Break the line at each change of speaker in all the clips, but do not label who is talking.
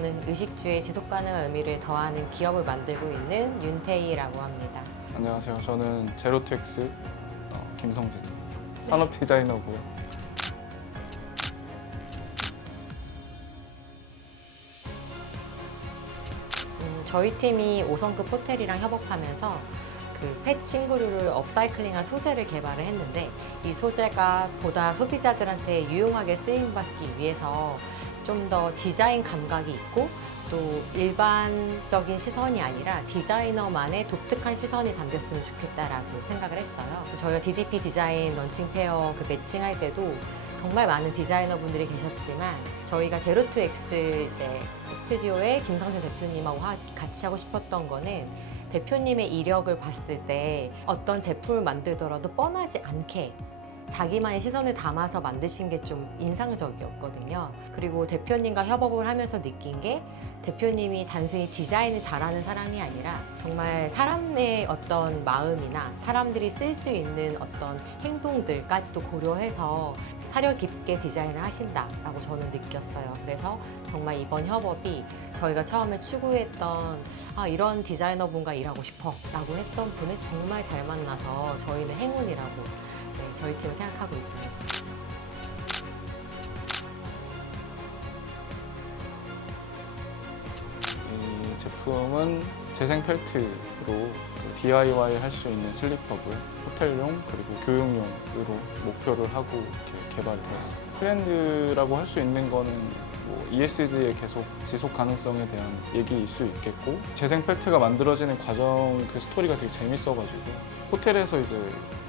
미식주의 지속 가능한 의미를 더하는 기업을 만들고 있는 윤태희라고 합니다.
안녕하세요. 저는 제로투엑스 어, 김성진 산업 디자이너고요.
음, 저희 팀이 5성급 호텔이랑 협업하면서 그펫 친구류를 업사이클링한 소재를 개발을 했는데 이 소재가 보다 소비자들한테 유용하게 쓰임받기 위해서 좀 더 디자인 감각이 있고 또 일반적인 시선이 아니라 디자이너만의 독특한 시선이 담겼으면 좋겠다라고 생각을 했어요. 저희가 DDP 디자인 런칭 페어 그 매칭할 때도 정말 많은 디자이너 분들이 계셨지만 저희가 제로투엑스 이제 스튜디오에 김성진 대표님하고 하- 같이 하고 싶었던 거는 대표님의 이력을 봤을 때 어떤 제품을 만들더라도 뻔하지 않게 자기만의 시선을 담아서 만드신 게 좀 인상적이었거든요. 그리고 대표님과 협업을 하면서 느낀 게 대표님이 단순히 디자인을 잘하는 사람이 아니라 정말 사람의 어떤 마음이나 사람들이 쓸 수 있는 어떤 행동들까지도 고려해서 사려 깊게 디자인을 하신다라고 저는 느꼈어요. 그래서 정말 이번 협업이 저희가 처음에 추구했던 아, 이런 디자이너분과 일하고 싶어 라고 했던 분을 정말 잘 만나서 저희는 행운이라고 네, 저희 팀은 생각하고 있습니다.
이 제품은 재생 펠트로 DIY 할 수 있는 슬리퍼고요. 호텔용 그리고 교육용으로 목표를 하고 이렇게 개발이 되었습니다. 트렌드라고 할 수 있는 거는 뭐 ESG의 계속 지속 가능성에 대한 얘기일 수 있겠고 재생 펠트가 만들어지는 과정 그 스토리가 되게 재밌어가지고 호텔에서 이제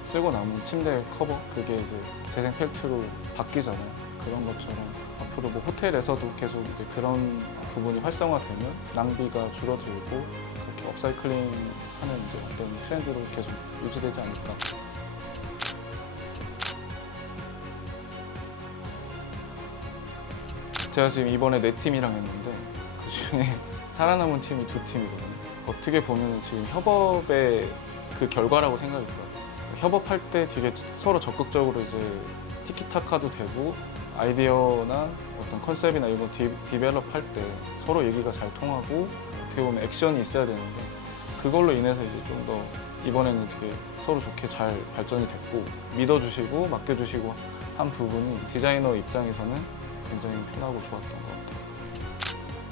쓰고 남은 침대 커버 그게 이제 재생 펠트로 바뀌잖아요. 그런 것처럼 앞으로 뭐 호텔에서도 계속 이제 그런 부분이 활성화되면 낭비가 줄어들고 그렇게 업사이클링 하는 이제 어떤 트렌드로 계속 유지되지 않을까. 제가 지금 이번에 네 팀이랑 했는데 그 중에 살아남은 팀이 두 팀이거든요. 어떻게 보면 지금 협업의 그 결과라고 생각이 들어요. 협업할 때 되게 서로 적극적으로 이제 티키타카도 되고 아이디어나 어떤 컨셉이나 이런 디벨롭 할 때 서로 얘기가 잘 통하고 어떻게 보면 액션이 있어야 되는데 그걸로 인해서 이제 좀 더 이번에는 되게 서로 좋게 잘 발전이 됐고 믿어주시고 맡겨주시고 한 부분이 디자이너 입장에서는 굉장히 편하고 좋았던 것 같아요.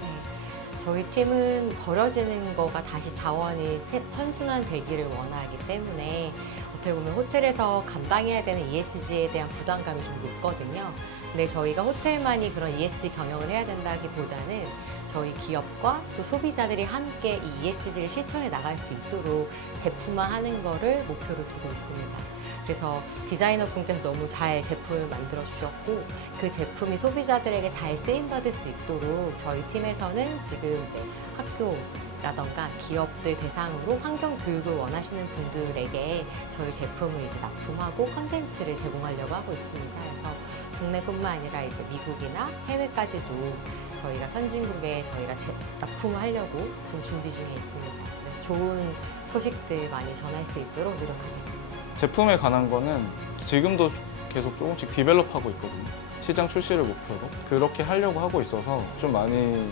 네. 저희 팀은 버려지는 거가 다시 자원이 세- 선순환 되기를 원하기 때문에 어떻게 보면 호텔에서 감당해야 되는 ESG에 대한 부담감이 좀 높거든요. 근데 저희가 호텔만이 그런 ESG 경영을 해야 된다기보다는 저희 기업과 또 소비자들이 함께 이 ESG를 실천해 나갈 수 있도록 제품화하는 거를 목표로 두고 있습니다. 그래서 디자이너 분께서 너무 잘 제품을 만들어 주셨고 그 제품이 소비자들에게 잘 쓰임 받을 수 있도록 저희 팀에서는 지금 이제 학교 라던가 기업들 대상으로 환경 교육을 원하시는 분들에게 저희 제품을 이제 납품하고 컨텐츠를 제공하려고 하고 있습니다. 그래서 국내뿐만 아니라 이제 미국이나 해외까지도 저희가 선진국에 저희가 제- 납품을 하려고 지금 준비 중에 있습니다. 그래서 좋은 소식들 많이 전할 수 있도록 노력하겠습니다.
제품에 관한 거는 지금도 계속 조금씩 디벨롭하고 있거든요. 시장 출시를 목표로 그렇게 하려고 하고 있어서 좀 많이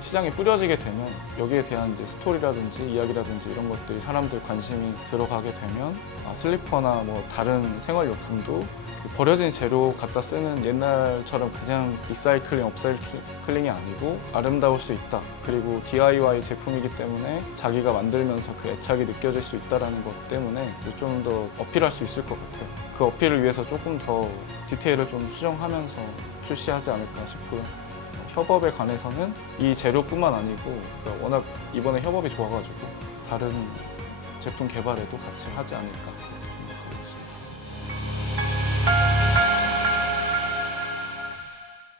시장에 뿌려지게 되면 여기에 대한 이제 스토리라든지 이야기라든지 이런 것들이 사람들 관심이 들어가게 되면 아, 슬리퍼나 뭐 다른 생활용품도 그 버려진 재료 갖다 쓰는 옛날처럼 그냥 리사이클링, 업사이클링이 아니고 아름다울 수 있다. 그리고 DIY 제품이기 때문에 자기가 만들면서 그 애착이 느껴질 수 있다는 것 때문에 좀 더 어필할 수 있을 것 같아요. 그 어필을 위해서 조금 더 디테일을 좀 수정하면 하면서 출시하지 않을까 싶고요. 협업에 관해서는 이 재료뿐만 아니고 워낙 이번에 협업이 좋아가지고 다른 제품 개발에도 같이 하지 않을까 생각하고 있습니다.